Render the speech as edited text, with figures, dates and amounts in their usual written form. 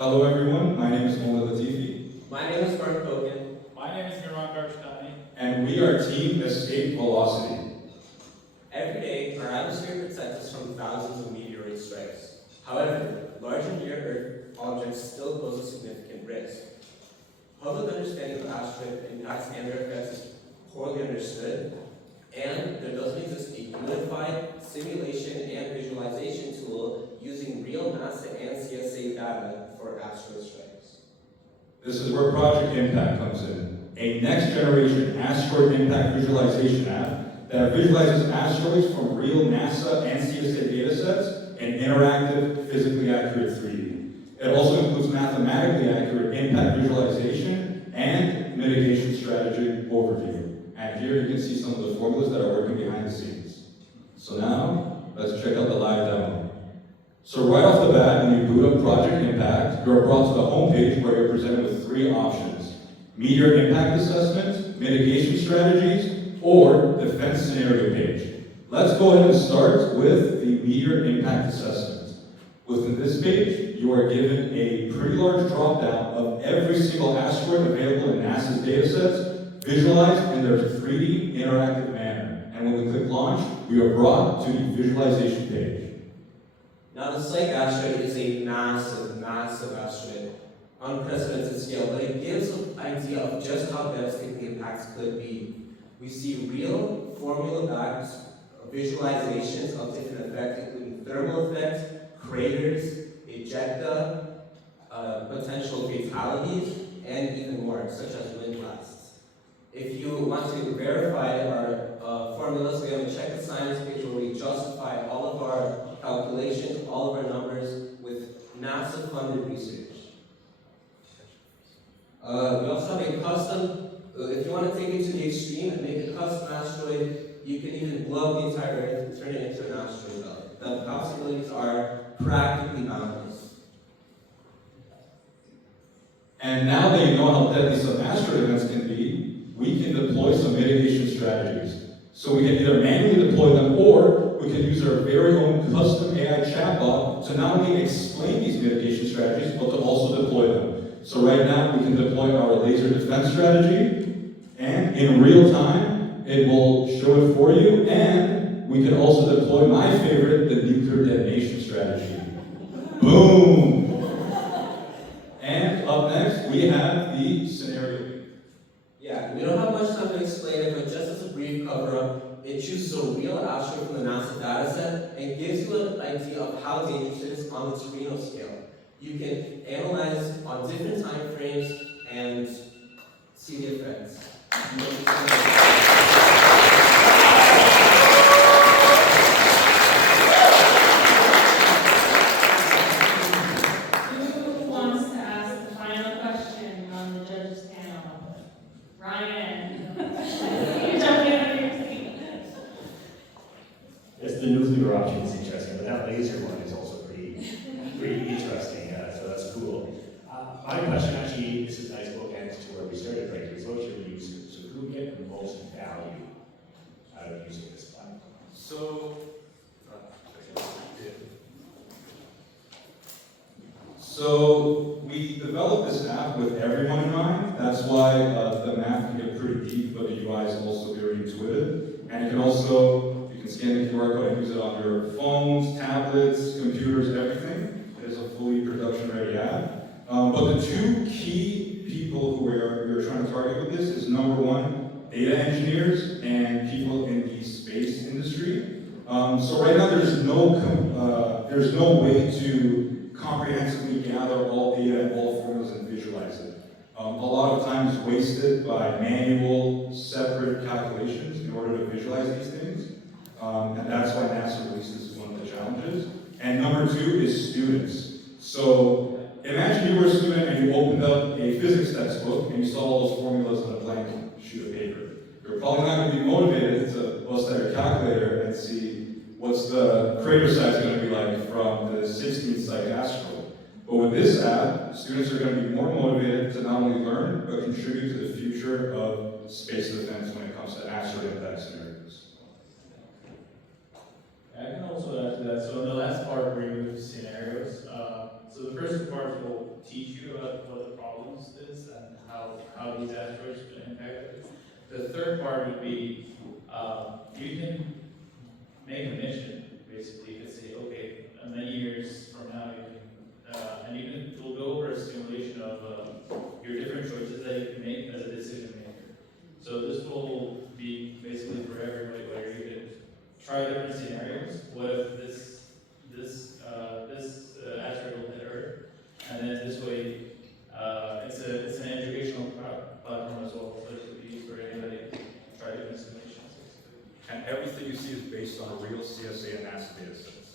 Hello everyone, my name is Omid Latifi. My name is Kogan. My name is Miran Qarachatani. And we are Team Escape Velocity. Every day, our atmosphere protects us from thousands of meteorite strikes. However, large and near-Earth objects still pose a significant risk. Public understanding of asteroid impacts and their effects is poorly understood, and there doesn't exist a unified simulation and visualization tool using real NASA and CSA data for asteroid strikes. This is where Project Impact comes in, a next-generation asteroid impact visualization app that visualizes asteroids from real NASA and CSA datasets in interactive, physically accurate 3D. It also includes mathematically accurate impact visualization and mitigation strategy overview. And here you can see some of the formulas that are working behind the scenes. So now, let's check out the live demo. So right off the bat, when you boot up Project Impact, you're brought to the home page where you're presented with 3 options: meteor impact assessment, mitigation strategies, or defense scenario page. Let's go ahead and start with the meteor impact assessment. Within this page, you are given a pretty large drop-down of every single asteroid available in NASA's datasets, visualized in their 3D interactive manner. And when we click launch, we are brought to the visualization page. Now, the Psyche asteroid is a massive asteroid, unprecedented scale, but it gives an idea of just how devastating the impacts could be. We see real, formula-backed visualizations of different effects, including thermal effects, craters, ejecta, potential fatalities, and even more, such as wind blasts. If you want to verify our formulas, we have a check the science page where we justify all of our calculations, all of our numbers with NASA-funded research. We also have a custom, if you want to take it to the extreme and make a custom asteroid, you can even blow up the entire Earth and turn it into an asteroid belt. The possibilities are practically boundless. And now that you know how deadly some asteroid events can be, we can deploy some mitigation strategies. So we can either manually deploy them, or we can use our very own custom AI chatbot to not only explain these mitigation strategies, but to also deploy them. So right now, we can deploy our laser defense strategy, and in real time, it will show it for you, and we can also deploy my favorite, the nuclear detonation strategy. Boom! And up next, we have the scenario. Yeah, we don't have much time to explain it, but just as a brief cover-up, it chooses a real asteroid from the NASA dataset and gives you an idea of how dangerous it is on the Torino scale. You can analyze on different time frames and see the effects. Who wants to ask the final question on the judges panel? Ryan. You're jumping out of your seat. Yes, the nuclear option is interesting, but that laser one is also pretty interesting. So that's cool. My question actually, this is a nice bookend to where we started right here. Is what your users? So who would get the most value out of using this platform? So we developed this app with everyone in mind. That's why the math can get pretty deep, but the UI is also very intuitive. And you can also, you can scan the QR code and use it on your phones, tablets, computers, everything. It is a fully production-ready app. But the 2 key people who we're trying to target with this is, number 1, data engineers and people in the space industry. So right now there's no way to comprehensively gather all data and all formulas and visualize it. A lot of time is wasted by manual, separate calculations in order to visualize these things. And that's why NASA releases one of the challenges. And number 2 is students. So imagine you were a student and you opened up a physics textbook and you saw all those formulas on a blank sheet of paper. You're probably not going to be motivated to bust out your calculator and see what's the crater size going to be like from the 16th Psyche asteroid. But with this app, students are going to be more motivated to not only learn, but contribute to the future of space defense when it comes to asteroid impact scenarios. I can also add to that. So in the last part, we moved to scenarios. So the first part will teach you about what the problems is and how these asteroids can impact it. The third part would be, you can make a mission, basically, you can say, okay, many years from now, you can, and it will go over a simulation of your different choices that you can make as a decision maker. So this will be basically for everybody, where you can try different scenarios. What if this asteroid will hit Earth? And then this way, it's an educational platform as well, so it could be used for anybody to try different simulations. And everything you see is based on real CSA and NASA data sets.